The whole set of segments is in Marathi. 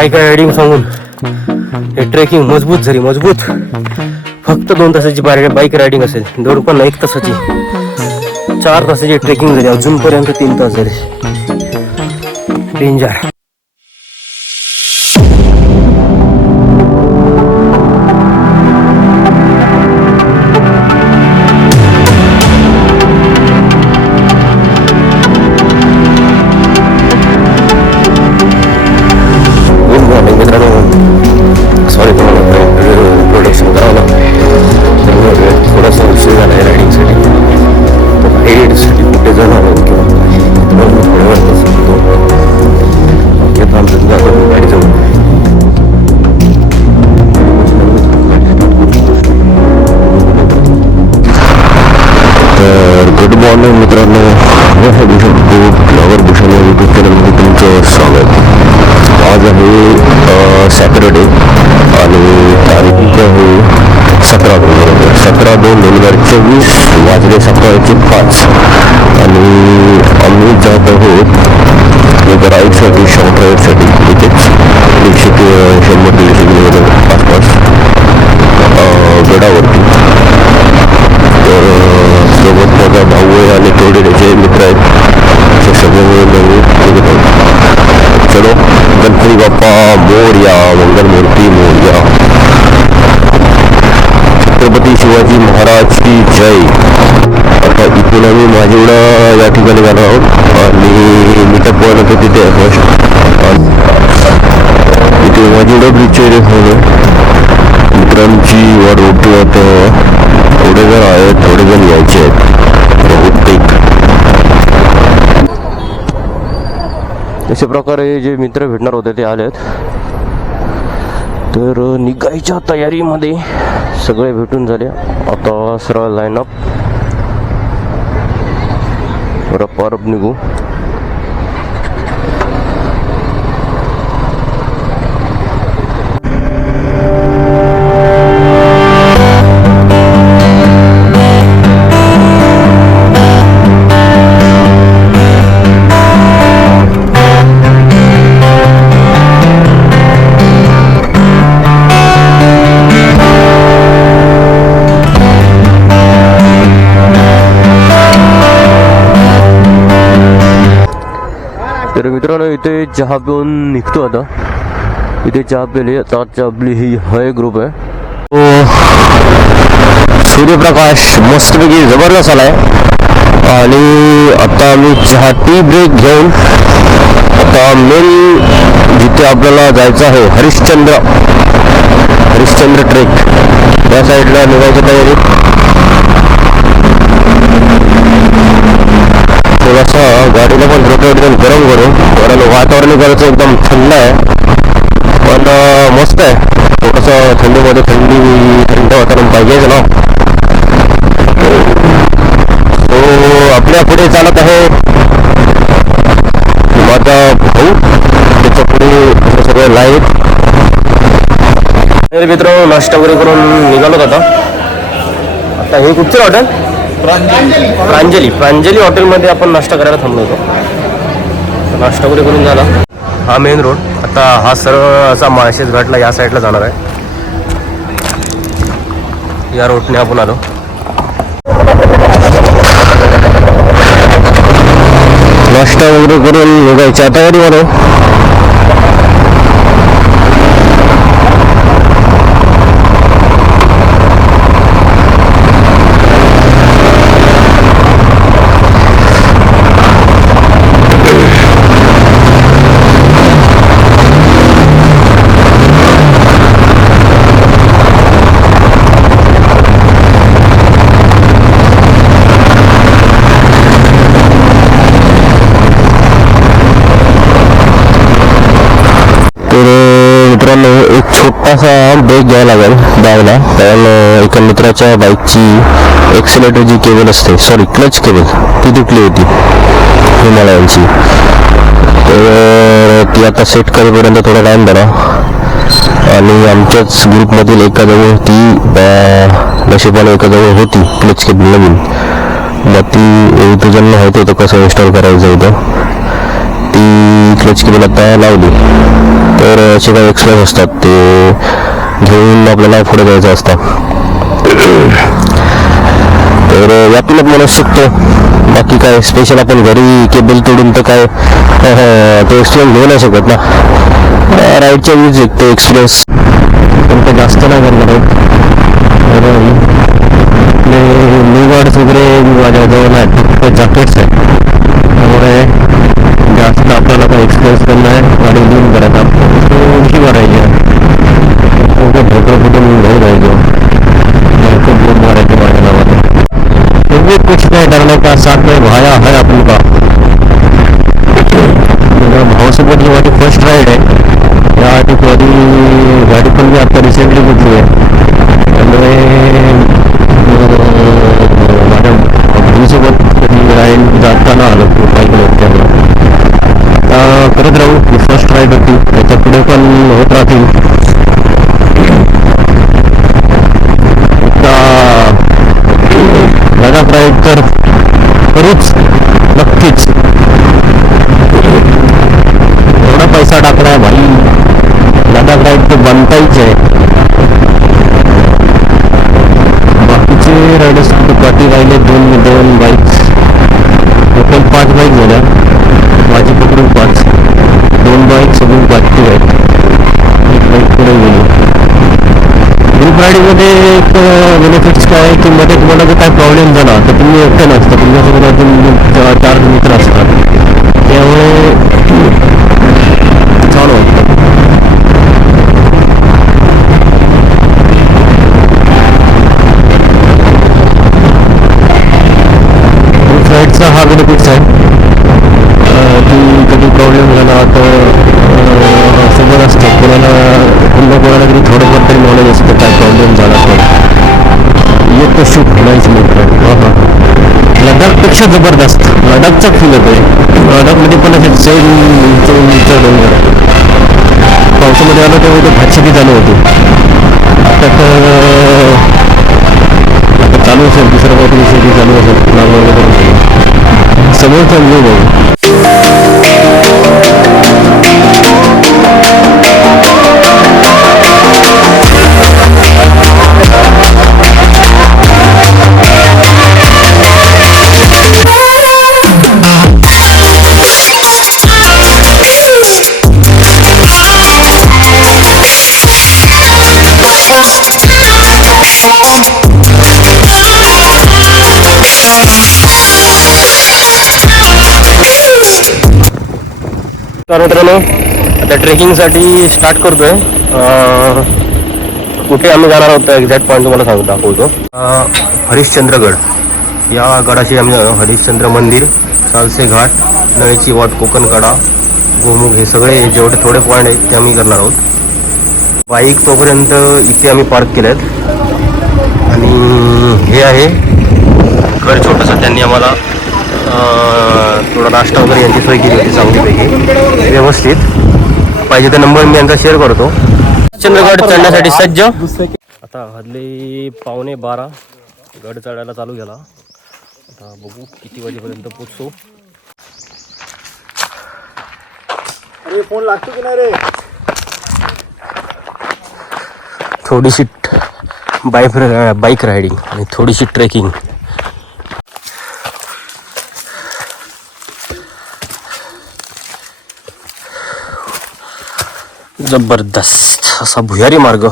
बाईक रायडिंग सांगून हे ट्रेकिंग मजबूत झाली मजबूत. फक्त 2 तासाची बाईक रायडिंग असेल, दौडपण 1 तासाची, 4 तासाची ट्रेकिंग झाली. अजूनपर्यंत 3 तास झाले. डेंजर. सॉरी तुम्हाला प्रोडक्शन करावं लागतं, त्यामुळे थोडासा उशीर झाला आहे रायडिंगसाठी. राईडसाठी कुठे जाणार आहोत किंवा तुम्हाला थोड्या वेळात सांगतो. बाकी आता आमचं जातो गाडी जाऊन. तर गुड मॉर्निंग मित्रांनो, भूषण फ्लॉवर भूषण या यूट्यूब चॅनलमध्ये तुमचं स्वागत. आज आहे सॅटरडे आणि तारीख आहे 17/2/2024. वाजले 17:05 आणि आम्ही जात आहोत एक राईडसाठी, शॉर्ट राईडसाठी. तिथेच 100-150 किलोमीटर आसपास गडावरती. तर सोबत माझा भाऊ आहे आणि थोडे त्याचे मित्र आहेत. असे सगळे मिळून निघत आहोत. चलो, गणपती बाप्पा मोरया, मंगलमूर्ती मोरया, छत्रपती शिवाजी महाराज की जय. आता इथून आम्ही माझेवडा या ठिकाणी जाणार आहोत आणि मीटअप पॉईंट होतं तिथे इथे माझेवडा ब्रिजच्या एरिया मित्रांची वाट बघतो. आता थोडे जण आहेत, थोडे जण यायचे आहेत बहुतेक. अशा प्रकारे जे मित्र भेटणार होते ते आलेत. तर निघायच्या तयारीमध्ये सगळे भेटून झाले. आता सरळ लाईनअप रप निघू. तर मित्रांनो, इथे चहा पिऊन निघतो. आता इथे चहा पिली. आता आपली ही हय ग्रुप आहे. सूर्यप्रकाश मस्तपैकी जबरदस्त आलाय आणि आता आम्ही चहा टी ब्रेक घेऊन आता मेन जिथे आपल्याला जायचं आहे हरिश्चंद्र ट्रेक या साईडला निघायची तयारी. थोडासा गाडीला पण थोडं गरम करू, कारण वातावरण करायचं एकदम थंड आहे पण मस्त आहे. थोडंसं थंडीमध्ये थंड वातावरण पाहिजेच ना. तो आपल्या पुढे चालत आहे माझा भाऊ, त्याच्या पुढे सगळं लाईट. मित्र नाश्ता वगैरे करून निघालो. आता हे कुठचं हॉटेल? प्रांजली हॉटेलमध्ये आपण नाश्ता करायला थांबलो होतो. नाश्ता वगैरे करून झाला. हा मेन रोड. आता हा सरळ असा माळशेज घाटला या साईडला जाणार आहे. या रोडने आपण आलो. नाश्ता वगैरे करून निघायच्या तयारीमध्ये. एक छोटासा ब्रेक घ्यायला लागेल बॅगला, कारण एका मित्राच्या बाईकची एक्सिलेटर जी केबल असते, सॉरी क्लच केबल, ती तुटली होती हिमालयनची. तर ती आता सेट करेपर्यंत थोडा टाईम झाला आणि आमच्याच ग्रुपमधील एकाजवळ ती नशिबाने एकाजवळ होती क्लच केबल नवीन. मग ती तुझ्यांना माहिती होतं कसं इन्स्टॉल करायचं होतं. ती ती क्लच केबल आता लावली तर असे काही एक्सप्रेस असतात ते घेऊन आपल्याला पुढे जायचं असतं. तर यातूनच म्हणू शकतो. बाकी काय स्पेशल आपण घरी केबल तोडून तर काय तो एक्सपिरियन्स घेऊ नाही शकत ना. राईडच्या यूज एक तो एक्सपिरियन्स पण ते जास्त नाही करणार आहोत. न्यू गार्ड्स वगैरे माझ्याजवळ नाही, फक्त जॅकेट्स आहे. त्यामुळे जास्त आपल्याला काही एक्सपिरियन्स करणं आहे. गाडी घेऊन करायचा उंची मारायची आहे. ढोकं फुटून घेऊन राहायचो. खूप बोट मारायचे माझ्या नावाने. फिर भी कुछ नहीं डरने का, साथ में भाया है अपन का. मेरा भाऊसोबत ही माझी फर्स्ट राईड आहे. याआधी कधी गाडी पण मी आता रिसेंटली घेतली आहे. त्यामुळे माझ्या भाऊसोबत कधी राईड जाताना आलो खूप काही त्यामुळे करत राहू. ही फर्स्ट राईड होती, त्याच्या पुढे पण होत राहतील. लडाख राईड तर करूच नक्कीच. एवढा पैसा टाकला आहे भाई, लडाख राईड तर बनताहीच आहे. बाकीचे रायडर्स कुठे पाठी राहिले. दोन बाईक्स, टोटल 5 बाईक झाल्या. माझी पकडून 5, 2 बाईक सगळी बाकी आहेत. एक बाईक पुढे गेली. ग्रुप रायडिंगमध्ये एक बेनिफिट्स काय आहे की मध्ये तुम्हाला जर काय प्रॉब्लेम झाला तर तुम्ही एकटे नसता, तुमच्यासोबत अजून 4 मित्र असतात. त्यामुळे छान वाटतं. ग्रुप राईडचा हा बेनिफिट्स आहे की कधी प्रॉब्लेम झाला तर सोबत असतं. कोणाला तरी थोडंफार तरी नॉलेज असतं काय प्रॉब्लेम झाला तर येतो शूट होण्याची मित्र. लडाखपेक्षा जबरदस्त लडाखचा फील येतो आहे. लडाखमध्ये पण असे चढ डोंगर. पावसामध्ये आलो तेव्हा ते भातशेती चालू होती. आता चालू असेल दुसरं काहीतरी शेती चालू असेल लागवड वगैरे समोरचा व्ह्यू बघू. तर मित्रांनो आता ट्रेकिंगसाठी स्टार्ट करतोय. कुठे आम्ही जाणार आहोत एक्झॅक्ट पॉईंट तुम्हाला दाखवतो. हरिश्चंद्रगड या गडाशी आम्ही हरिश्चंद्र मंदिर, सालसे घाट, नळीची वाट, कोकणकडा, गोमुख हे सगळे जेवढे थोडे पॉईंट आहेत ते आम्ही करणार आहोत. बाईक तोपर्यंत इथे आम्ही पार्क केले आहेत. आणि हे आहे घर छोटंसं. त्यांनी आम्हाला थोडा नाश्ता वगैरे यांची सोय केली होती चांगलीपैकी व्यवस्थित. पाहिजे तर नंबर मी यांचा शेअर करतो. चंद्रगड चढण्यासाठी सज्ज. आता हल्ली 11:15 गड चढायला चालू झाला. आता बघू किती वाजेपर्यंत पोचतो. अरे फोन लागतो की नाही रे. थोडीशी बाईक रायडिंग आणि थोडीशी ट्रेकिंग. जबरदस्त असा भुयारी मार्ग.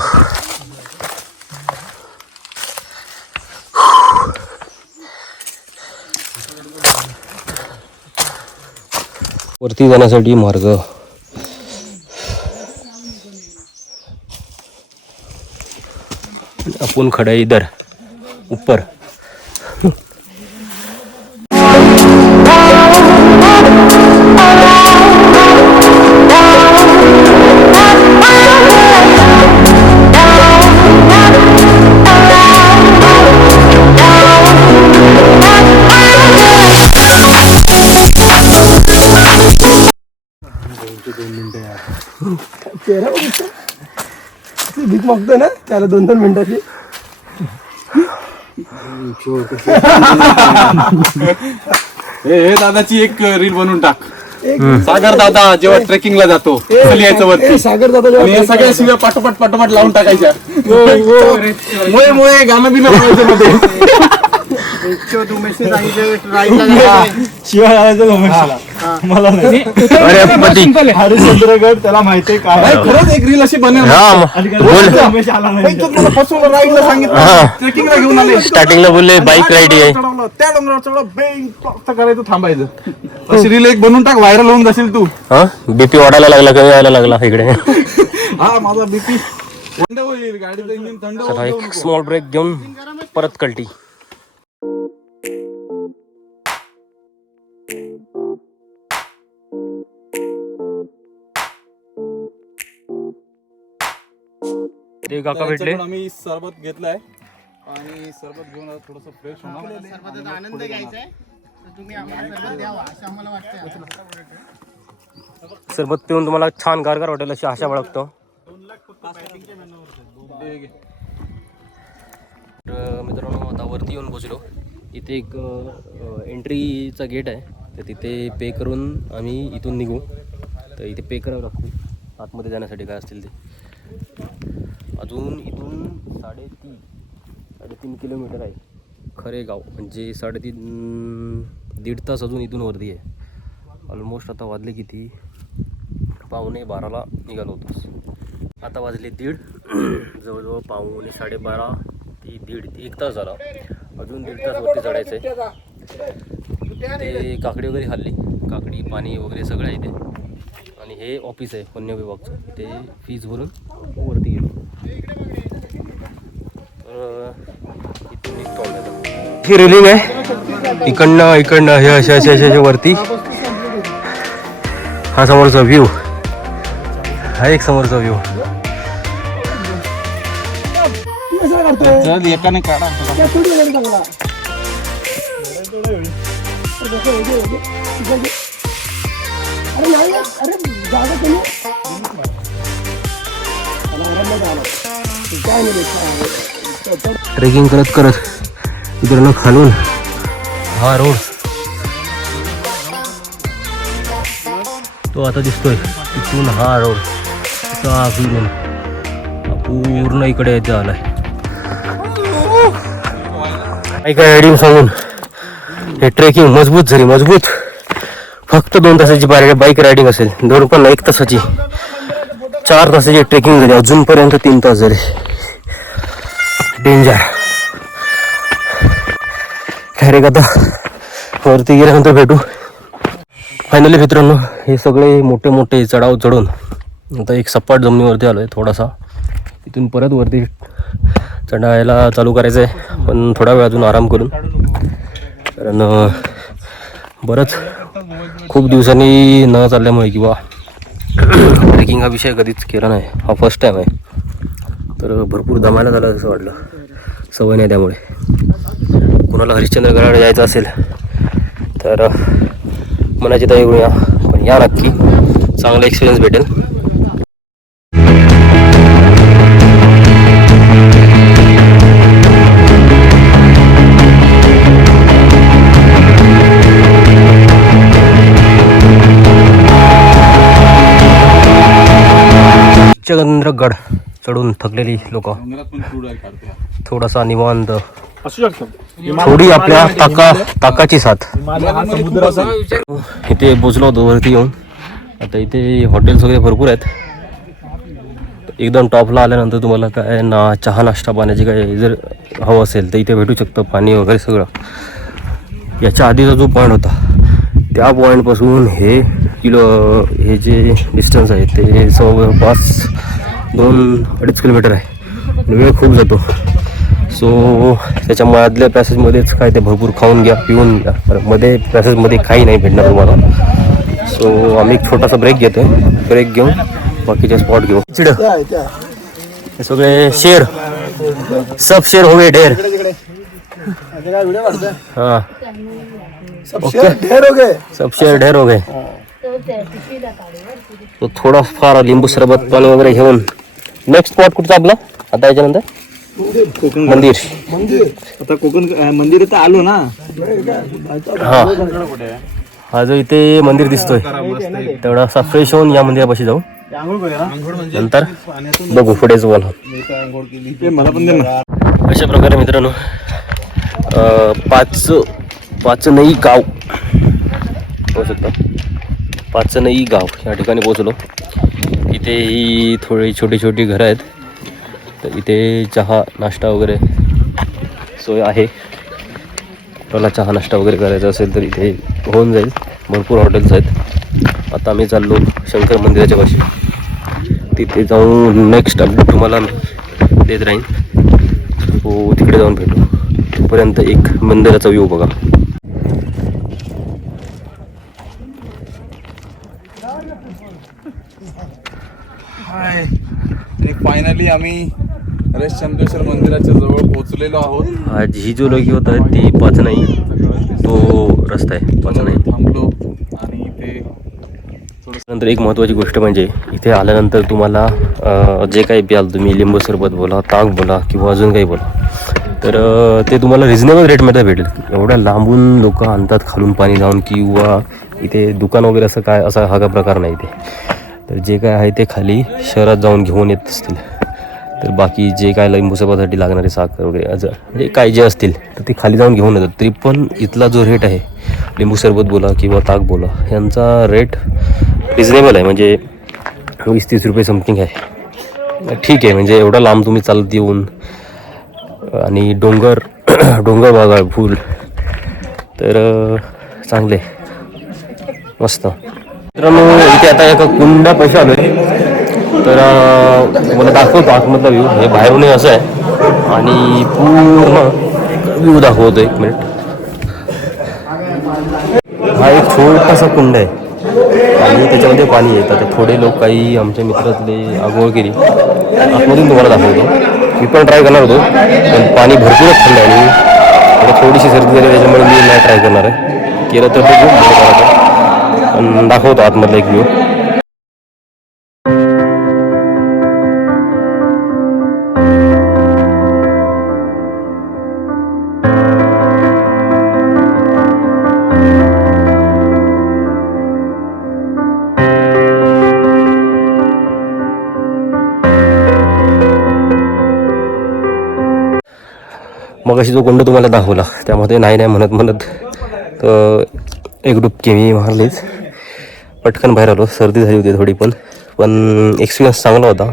वरती जाण्यासाठी मार्ग. आपण खड़ा इधर ऊपर. भीक मागतोय ना त्याला 2-2 मिनिटाची. हे दादाची एक रील बनवून टाक. सागर दादा जेव्हा ट्रेकिंगला जातो खाली यायचं वरती सागर दादा आणि हे सगळ्या शिव्या पाठोपाठ पाठोपाठ लावून टाकायच्या मुळे मुळे गाणं बिना लावायचं मध्ये मला नाही अरे पती हरिश्चंद्रगड त्याला माहितीये काय खरंच एक रील अशी बनव बोल उमेश आला नाही मला फसवलं राईडला सांगितलं ट्रेकिंगला घेऊन आले स्टार्टिंगला बोलले बाईक राईड आहे चढवलं त्या डोंगरावर चढवलं बेंग करायचं थांबायचं अशी रील एक बनवून टाक व्हायरल होऊन जाशील तू हा बीपी वाढायला लागला कमी व्हायला लागला इकडे हा माझा बीपी थंड होईल गाडीचं इंजिन थंड चला होईल एक स्मॉल ब्रेक घेऊन परत कल्टी ते काका भेटले त्याच्याकडून आम्ही सरबत घेतलाय आणि सरबत घेऊन आता थोडंसं फ्रेश होणार आनंद घ्यायचा आहे तर तुम्ही आम्हाला सरबत द्यावा असं आम्हाला वाटतं. सरबत पिऊन तुम्हाला छान गारगार वाटेल अशी आशा बाळगतो. तर मित्रांनो आता वरती येऊन पोचलो. इथे एक एंट्रीचा गेट आहे तर तिथे पे करून आम्ही इथून निघू. तर इथे पे करावं लागतं आतमध्ये जाण्यासाठी काय असतील ते. अजून इथून 3.5 किलोमीटर आहे खरेगाव म्हणजे 3.5 तास अजून इथून वरती आहे. ऑलमोस्ट आता वाजले किती 11:45 निघालो होतो. आता वाजले 1:30 जवळजवळ 12:45 ते 1 तास झाला. अजून 1.5 तास वरती चढायचं आहे. ते काकडी वगैरे खाल्ली काकडी पाणी वगैरे सगळं आहे इथे. आणि हे ऑफिस आहे वन्य विभागचं. ते फीज भरून वरती गेलो. तर इथून निघतो आम्ही. ही रेलिंग आहे इकडनं हे अशा वरती. हा समोरचा व्ह्यू हा एक समोरचा व्ह्यू. चल एकाने काढा ट्रेकिंग करत करत इकडनं खालून हा रोड तो आता दिसतोय. तिथून हा रोड पूर्ण इकडे येते आलाय. काय रायडिंग सांगून हे ट्रेकिंग मजबूत झाली मजबूत. फक्त 2 तासाची बाईक रायडिंग असेल 2 पण 1 तासाची 4 तासाची ट्रेकिंग झाली. अजूनपर्यंत 3 तास झाले. डेंजर. डायरेक्ट आता वरती गेल्यानंतर भेटू. फायनली मित्रांनो हे सगळे मोठे मोठे चढाव चढून आता एक सपाट जमिनीवरती आलो आहे. थोडासा इथून परत वरती चढायला चालू करायचं आहे पण थोडा वेळ अजून आराम करून. कारण बरंच खूप दिवसांनी न चालल्यामुळे किंवा ट्रेकिंग हा विषय कधीच केला नाही. हा फर्स्ट टाईम आहे. तर भरपूर दमायला झालं असं वाटलं. सवय नाही त्यामुळे. कुणाला हरिश्चंद्रगडाकडे जायचं असेल तर मनाची तयारी करूया. पण या नक्की चांगला एक्सपिरियन्स भेटेल. गड चढून थकलेली लोक थोडासा निवांत थोडी आपल्या ताकाची साथ. इथे पोचलो होतो वरती येऊन. आता इथे हॉटेल्स वगैरे भरपूर आहेत. एकदम टॉपला आल्यानंतर तुम्हाला काय चहा नाश्ता पाण्याची काय जर हवं असेल तर इथे भेटू शकतं. पाणी वगैरे सगळं. याच्या आधीचा जो पॉईंट होता त्या पॉईंटपासून हे जे डिस्टन्स आहे ते जवळपास 2-2.5 किलोमीटर आहे. वेळ खूप जातो. सो त्याच्या मधल्या पॅसेजमध्येच काय ते भरपूर खाऊन घ्या पिऊन घ्या. मध्ये पॅसेजमध्ये काही नाही भेटणार तुम्हाला. सो आम्ही एक छोटासा ब्रेक घेतोय. ब्रेक घेऊन बाकीचे स्पॉट घेऊ. हे सगळे शेर सब शेर हो गए ढेर. हाँ सब शेर ढेर हो गए. तो थोडा फार लिंबू सरबत पाणी वगैरे घेऊन नेक्स्ट स्पॉट कुठचा आपला आता याच्यानंतर मंदिर. आता कोकण मंदिर आलो ना. हा हा जो इथे मंदिर दिसतोय तेवढा असा फ्रेश होऊन या मंदिरापाशी जाऊ, नंतर बघू पुढेच बोला. मला पण दे ना. अशा प्रकारे मित्रांनो पाचनई गाव होऊ शकतं, पाचनई गाव या ठिकाणी पोहोचलो. इथे ही थोडी छोटी छोटी घरं आहेत, तर इथे चहा नाश्ता वगैरे सोय आहे. आपल्याला चहा नाश्ता वगैरे करायचा असेल तर इथे होऊन जाईल. भरपूर हॉटेल्स आहेत. आता आम्ही चाललो शंकर मंदिराच्या पाशी, तिथे जाऊन नेक्स्ट अपडेट तुम्हाला देत राहीन. हो तिकडे जाऊन भेटू. तोपर्यंत एक मंदिराचा व्ह्यू बघा. हाय, आणि फायनली आम्ही शंकेश्वर मंदिराच्या जवळ पोहोचलेलो आहोत. आज ही जो लोकी होत आहे ती पाचनई, तो रस्ता आहे पाचनई. थांबलो आणि इथे नंतर एक महत्त्वाची गोष्ट म्हणजे इथे आल्यानंतर तुम्हाला जे काही प्याल तुम्ही, लिंबू सरबत बोला, ताक बोला किंवा अजून काही बोला, तर ते तुम्हाला रिजनेबल रेटमध्ये भेटेल. एवढ्या लांबून लोक आणतात खालून पाणी जाऊन, किंवा इथे दुकान वगैरे असं काय असा हा का प्रकार नाही इथे. तर जे काय आहे ते खाली शहरात जाऊन घेऊन येत असतील. तर बाकी जे काय लिंबू सरबतासाठी लागणारे साखर वगैरे असं म्हणजे काय जे असतील तर ते खाली जाऊन घेऊन येतात. तरी पण इथला जो रेट आहे लिंबू सरबत बोला किंवा ताक बोला यांचा रेट रिजनेबल आहे. म्हणजे 20-30 रुपये समथिंग आहे. ठीक आहे, म्हणजे एवढा लांब तुम्ही चालत येऊन आणि डोंगर भाग आहे फुल, तर चांगले मस्त. मित्रांनो इथे आता एका कुंडापाशी आलो आहे, तर मला दाखवतो आतमधला व्ह्यू. हे बाहेरूनही असं आहे आणि पूर्ण व्ह्यू दाखवतो. 1 मिनिट. हा एक छोटासा कुंड आहे आणि त्याच्यामध्ये पाणी येतं. तर थोडे लोक काही आमच्या मित्रातले आंघोळ केली. आतमधून तुम्हाला दाखवतो. मी पण ट्राय करणार होतो, पण पाणी भरपूरच थंड आहे आणि थोडीशी सर्दी झाली त्याच्यामुळे मी नाही ट्राय करणार आहे. केलं तर ते खूप दाखवतो आतमधला एक व्ह्यू. मग अशी जो कुंड तुम्हाला दाखवला त्यामध्ये नाही म्हणत तर एक डुबकी मी मारलीच, पटकन बाहेर आलो. सर्दी झाली होती थोडी, पण एक्सपिरियन्स चांगला होता.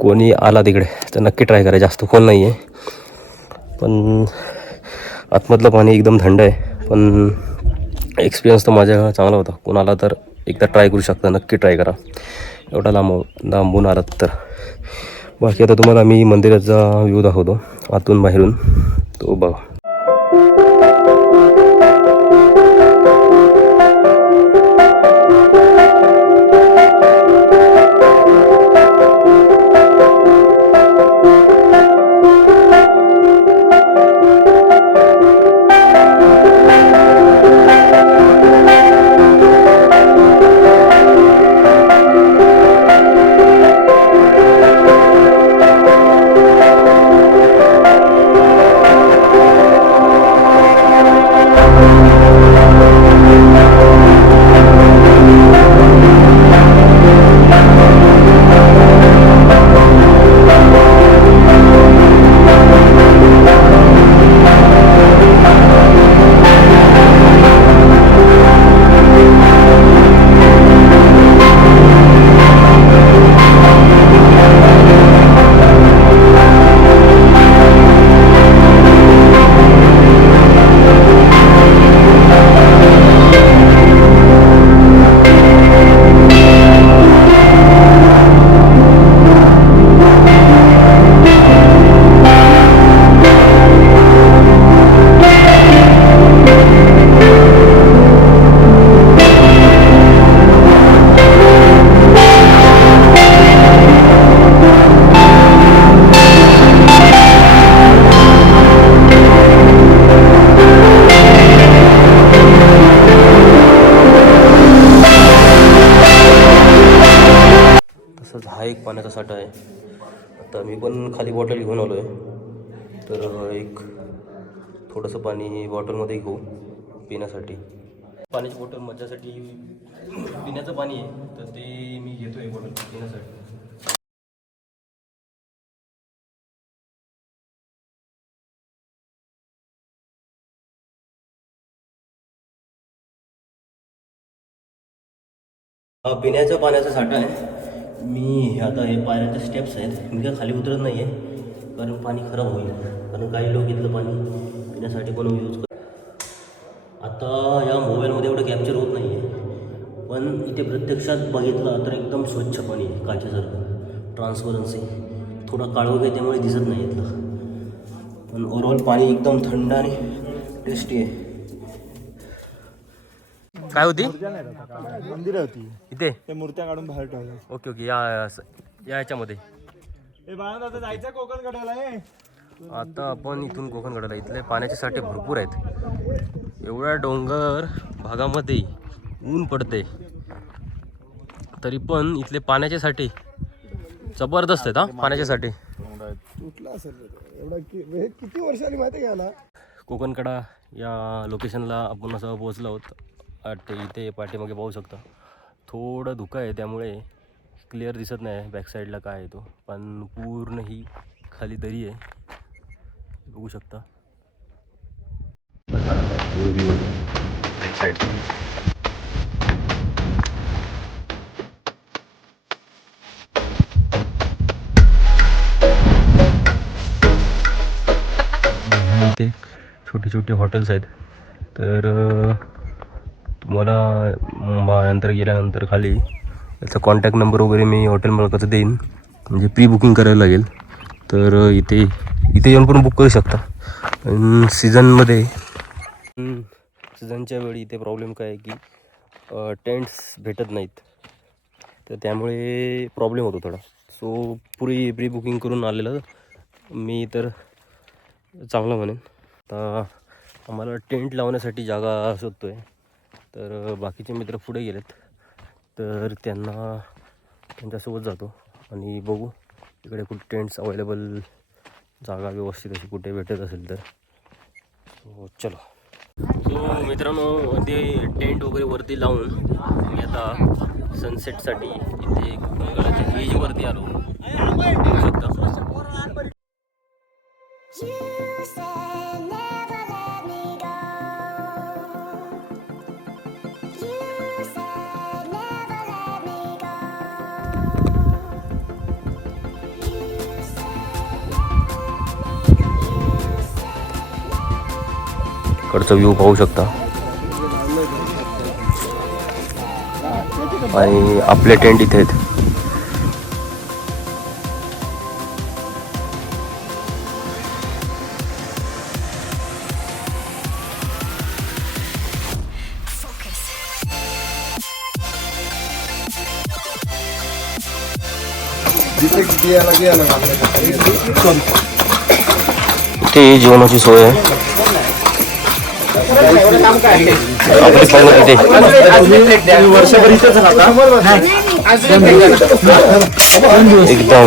कोणी आला तिकडे तर नक्की ट्राय करा. जास्त खोल नाही आहे, पण आतमधलं पाणी एकदम थंड आहे. पण एक्सपिरियन्स तर माझ्या चांगला होता. कोण आला तर एकदा ट्राय करू शकता, नक्की ट्राय करा एवढा लांबून आलात तर. बाकी आता तुम्हाला मी मंदिराचा व्ह्यू दाखवतो आतून बाहेरून, तो बघा. हा एक पाण्याचा साठा आहे. आता मी पण खाली बॉटल घेऊन आलो आहे, तर एक थोडंसं पाणी बॉटलमध्ये घेऊ पिण्यासाठी. पाण्याची बॉटल माझ्यासाठी पिण्याचं पाणी आहे, तर ते मी घेतोय बॉटल पिण्यासाठी. पिण्याच्या पाण्याचा साठा आहे. मी आता हे पाण्याचे स्टेप्स आहेत, मी काय खाली उतरत नाही आहे कारण पाणी खराब होईल, कारण काही लोक इथलं पाणी पिण्यासाठी पण यूज करतात. आता या मोबाईलमध्ये एवढं कॅप्चर होत नाही आहे, पण इथे प्रत्यक्षात बघितलं तर एकदम स्वच्छ पाणी आहे, काचेसारखं ट्रान्सपरन्सी. थोडा काळोख आहे त्यामुळे दिसत नाही इथलं, पण ओव्हरऑल पाणी एकदम थंड आणि टेस्टी आहे. काय होती मंदिरं होती इथे? ते मूर्त्या काढून बाहेर ठेवल्या. ओके ओके, या याच्यामध्ये. ए बाळा आता जायचं कोकण कड्याला आहे. आता आपण इथून कोकणगडाला, इथले पाण्याचे साठे भरपूर आहेत. एवढ्या डोंगर भागामध्ये ऊन पडते तरी पण इथले पाण्याचे साठे जबरदस्त आहेत. हा पाण्याचे साठे तुटला असेल एवढा किती वर्षांनी माहिती घ्यायला. कोकणकडा या लोकेशनला आपण असं पोहोचलो आहोत. इथे पाठीमागे पाहू शकता थोडं धुकं आहे त्यामुळे क्लिअर दिसत नाही बॅक साईडला काय आहे तो, पण पूर्ण ही खाली दरी आहे बघू शकता. इथे छोटे छोटे हॉटेल्स आहेत, तर तुम्हाला नंतर गेल्यानंतर खाली याचा कॉन्टॅक्ट नंबर वगैरे मी हॉटेल मालकाचा देईन, म्हणजे प्री बुकिंग करायला लागेल. तर इथे येऊन पण बुक करू शकता. सीझनमध्ये सीझनच्या वेळी इथे प्रॉब्लेम काय आहे की टेंट्स भेटत नाहीत, तर त्यामुळे प्रॉब्लेम होतो थोडा. सो प्री बुकिंग करून आलेलं मी तर चांगलं म्हणेन. आता आम्हाला टेंट लावण्यासाठी जागा शोधतो आहे, तर बाकीचे मित्र पुढे गेलेत, तर त्यांच्यासोबत जातो आणि बघू इकडे कुठे टेंट्स अवेलेबल, जागा व्यवस्थित अशी कुठे भेटत असेल तर. सो चलो. सो मित्रांनो, ते टेंट वगैरे वरती लावून आम्ही आता सनसेटसाठी इथे कोकणगडाच्या बीचवरती आलो. बघू शकता. कडचा व्ह्यू पाहू शकता आणि आपले टेंट इथे आहेत. इथे जेवणाची सोय आहे. आपली पाहुणे तिथे वर्षभर इथेच राहता एकदम.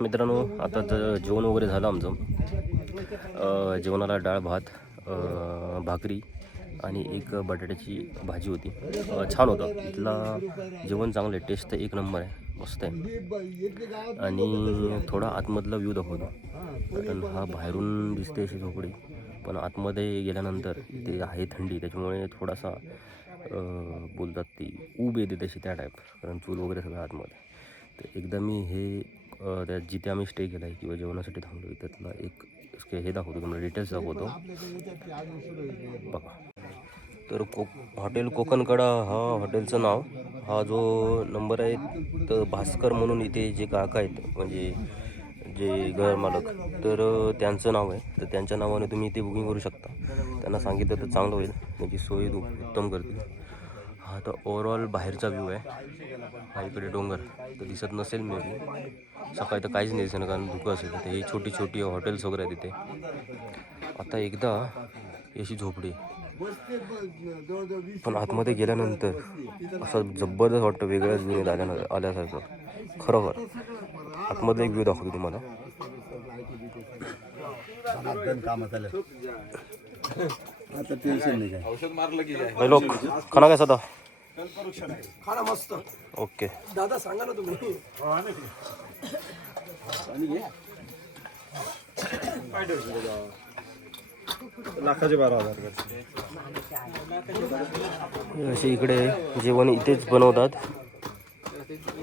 मित्रांनो, आता जेवण वगैरे झालं आमचं. जेवणाला डाळ भात, भाकरी आणि एक बटाट्याची भाजी होती. छान होतं इथला जेवण, चांगलं आहे. टेस्ट तर एक नंबर आहे, मस्त आहे. आणि थोडा आतमधला व्ह्यू दाखवतो, कारण हा बाहेरून दिसते अशी झोपडी, पण आतमध्ये गेल्यानंतर इथे आहे थंडी, त्याच्यामुळे थोडासा बोलतात ती ऊब येते तशी त्या टाईप, कारण चूल वगैरे सगळं आतमध्ये. तर एकदा मी हे जिथे आम्ही स्टे केला आहे किंवा जेवणासाठी थांबलो त्यातला एक हे दाखवतो तुम्हाला, डिटेल्स दाखवतो बघा. तर हॉटेल कोकणकडा हा हॉटेलचं नाव, हा जो नंबर आहे तर भास्कर म्हणून इथे जे काका आहेत, म्हणजे जे घर मालक, तर त्यांचं नाव आहे. तर त्यांच्या नावाने तुम्ही इथे बुकिंग करू शकता. त्यांना सांगितलं तर चांगलं होईल, त्याची सोय उत्तम करतील. हा तर ओव्हरऑल बाहेरचा व्ह्यू आहे. हा इकडे डोंगर तर दिसत नसेल मे बी, सकाळी तर काहीच नाही दिसेल कारण धुकं असेल. तर ही छोटी छोटी हॉटेल्स वगैरे आहेत तिथे. आता एकदा अशी झोपडी पण आतमध्ये गेल्यानंतर असं जबरदस्त वाटतं, वेगळ्याच दुनियेत आल्यासारखं. खरोखर आतमध्ये एक व्ह्यू दाखवतो तुम्हाला. आता टेन्शन नाही काय. औषध मारलं की काय? लोक खाना काय सदा खाना मस्त. ओके. दादा सांगा ना तुम्ही. लाखाचे 12,000. असे इकडे जेवण इथेच बनवतात.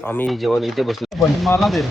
आम्ही जेवण इथे बसलो. पण मला दे.